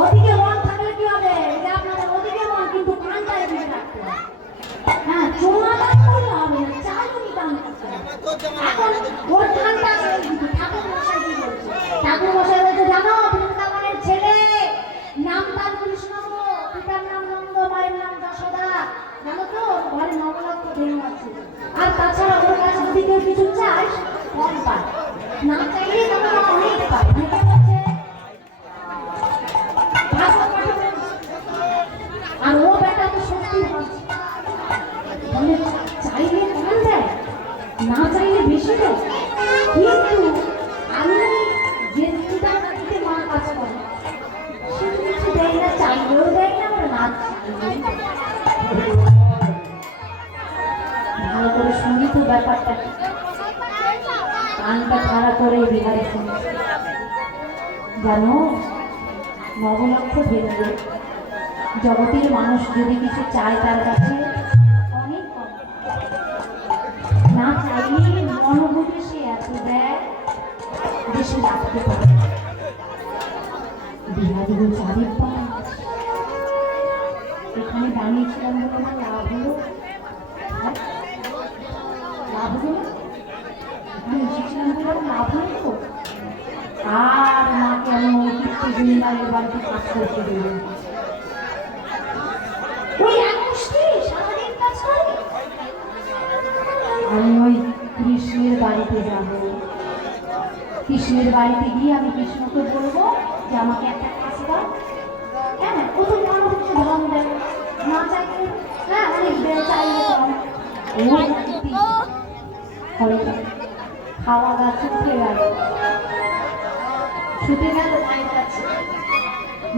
ওদিকে মন থাকলে কি হবে? যে আপনাদের ওদিকে মন, কিন্তু কানটায় দিয়ে রাখতে হবে। হ্যাঁ, চোমা দান করলে হবে না, চালুনি দান করতে হবে। এখন ওর ঠান্ডা ঠাকুর মশাই কি বলছে? ঠাকুর মশাই বলছে, জানো বৃন্দাবনের ছেলে নাম তার কৃষ্ণ, পিতার নাম নন্দ, মায়ের নাম যশোদা। জানো তো ঘরে নবলক্ষ ধেনু আছে। আর তাছাড়া ওর কাছে যদি কেউ কিছু চায় কম পায়, না চাইলে তারা অনেক পায়। আর ও বেটা তো সত্যি চাইলে কম দেয়, না চাইলে বেশি দেয়। কিন্তু আমি যে দিদিটার বাড়িতে মা কাজ করে, সে কিছু দেয় না, চাইলেও দেয় না, আর না ভালো করে শুনি তো ব্যাপারটা। কানটা খাড়া করে বিহারে শুনি। জানো নবলক্ষ ধেনু, জগতের মানুষ যদি কিছু চায় তার কাছে অনেক কম, না চাইলে মনোভূতি সে এত দেয় যে সে রাখতে পারে। বিহারি চারি পাঁচ এখানে দাঁড়িয়েছিলাম বলে আমার লাভ হলো, লাভ হলো, এখানে এসেছিলাম বলে লাভ হলো তো। আর মাকে আমি ওই কীর্তি জমিদারের বাড়িতে কাজ করতে দিলাম। আমি ওই কৃষ্ণের বাড়িতে যাব। কৃষ্ণের বাড়িতে গিয়ে আমি কৃষ্ণকে বলবো যে আমাকে একটা কাজ দাও। হ্যাঁ, ও তো মনে হচ্ছে ধন দেয়, না চাইলে হ্যাঁ অনেক দেয়, চাইলে কম। খাওয়া গাছ উঠে গেল, ছুটে গেল মায়ের কাছে।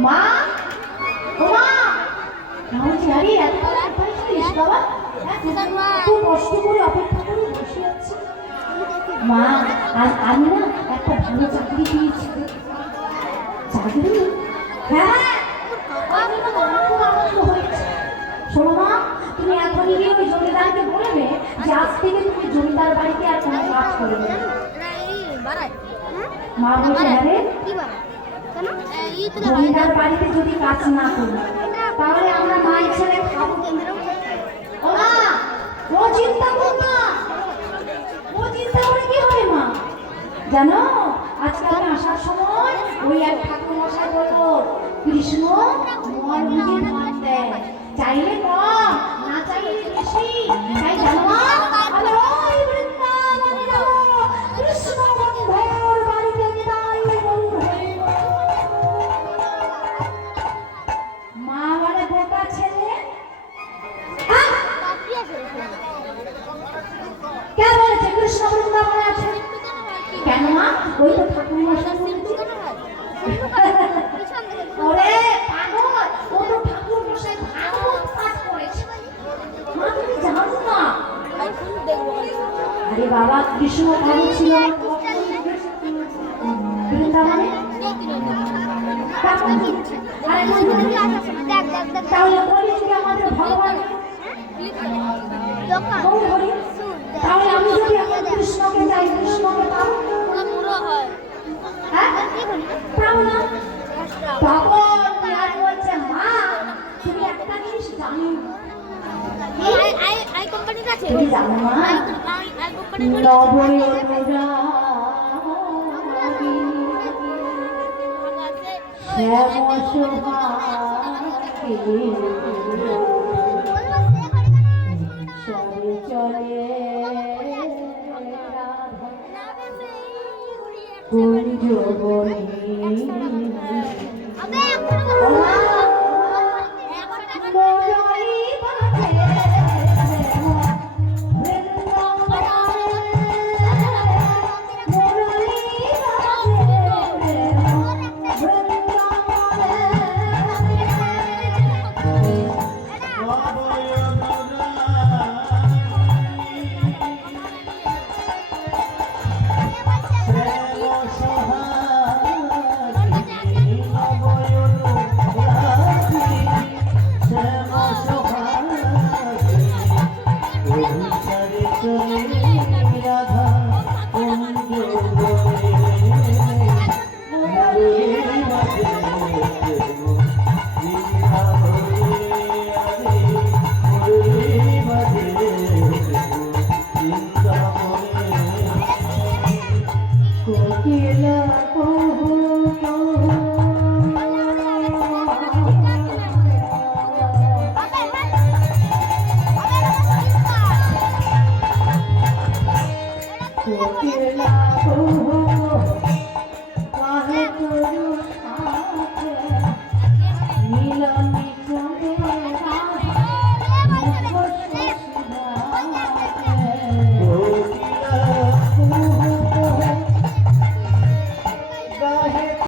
মা, ও মা, বলছি আরে এত পাইছিস বাবা, খুব কষ্ট করে অপেক্ষা করে বসে আছি। মা আর আমি না একটা ভালো চাকরি পেয়েছি। চাকরি? হ্যাঁ, খুব আনন্দ হয়েছে। শোনো মা, তুমি এখনই গিয়ে ওই জমিদারকে বলবে যে আজ থেকে তুমি জমিদার বাড়িতে আর কোনো কাজ করবে না। মা বলছে আরে জমিদার বাড়িতে যদি কাজ না করি তাহলে আমরা মায়ের ছেলে খাবো কেন্দ্র। ও মা, ও চিন্তা করো না, ও চিন্তা করে কি হবে মা? জানো আজকে আমি আসার সময় ওই এক ঠাকুর মশাই বলবো কৃষ্ণ মন বুঝে ধান দেয়, চাইলে কম, না চাইলে বেশি। তাই জানো মা, আমি ওই বৃন্দাবনে কৃষ্ণ বন্ধুর বাড়িতে বিদায় বন্ধু। মা বলে বোকা ছেলে, কে বলেছে কৃষ্ণ বৃন্দাবনে আছে? কেন মা? ওই তো ঠাকুর মশাই বলেছে। ওরে পাগল, ও তো ঠাকুর মশাই ভাগবত পাঠ করেছে। মা তুমি জানো না? আরে বাবা, কৃষ্ণ ভালো ছিল বৃন্দাবনে। তাহলে বলি যে আমাদের ভগবান, তাহলে আমি যদি এখন কৃষ্ণকে যাই, কৃষ্ণকে পাবো? হ্যাঁ, পাবো না। তখন আর বলছে মা তুমি একটা জিনিস জানো, তুমি জানো মা নবরত্নরা চলে কুঞ্জবনে কেলা কহো